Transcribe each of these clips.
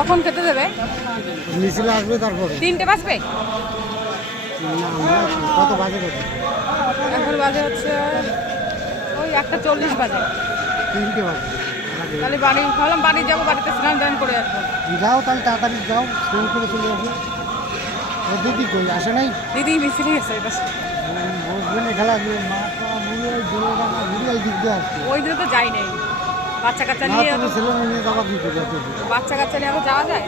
কখন খেতে দেবে? মিছিলে আসবে তারপরে। 3টে বাজবে? কত বাজে কত? এখন বাজে হচ্ছে ওই 1:40 বাজে। 3টে বাজে। তাহলে বাড়ি ভাবলাম বাড়ি যাবো, বাড়িতে স্নান টান করে আসবো। যাও তাহলে তাড়াতাড়ি যাও, স্নান করে চলে আসো। ও দিদি কই আসে নাই? দিদি মিছিলে গেছে এই পাশে। বসবেন খেলা মাথা ঘুরে জোরে ঘুরে দিক দিয়ে আসছে। ওই দিনে তো যাই নাই, বাচ্চা কাচ্চা না নিয়ে। তুমি ছেলে নিয়ে যাবা কি করে? বাচ্চা কাচ্চা নিয়ে আবার যাওয়া যায়?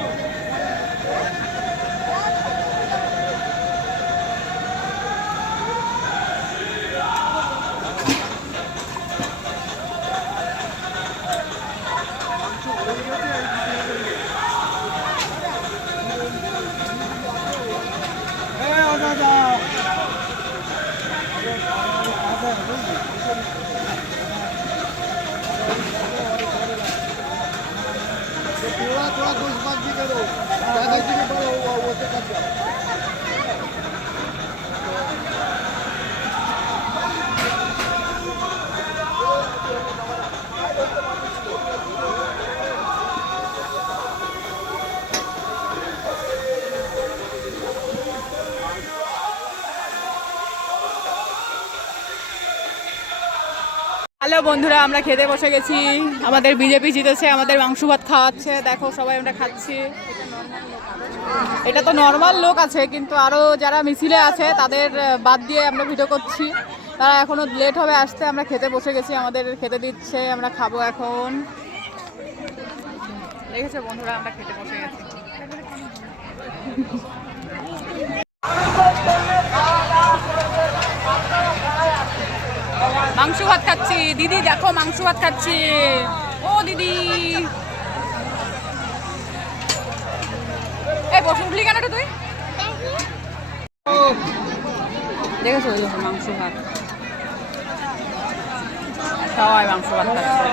थोड़ा कुछ बात भी करो, दादाजी के पास वो से कर जाओ। হ্যালো বন্ধুরা, আমরা খেতে বসে গেছি। আমাদের বিজেপি জিতেছে, আমাদের মাংস ভাত খাওয়াচ্ছে। দেখো সবাই আমরা খাচ্ছি। এটা তো নর্মাল লোক আছে, কিন্তু আরও যারা মিছিলে আছে তাদের বাদ দিয়ে আমরা ভিডিও করছি। তারা এখনও লেট হবে আসতে। আমরা খেতে বসে গেছি, আমাদের খেতে দিচ্ছে, আমরা খাবো এখন। দেখেছো বন্ধুরা, আমরা খেতে বসে গেছি। মাংস ভাত খাচ্ছি। দিদি দেখো মাংস ভাত খাচ্ছি। ও দিদি, এই বসে উঠলি কেন তুই? দেখেছো মাংস ভাত, সবাই মাংস ভাত খাচ্ছে।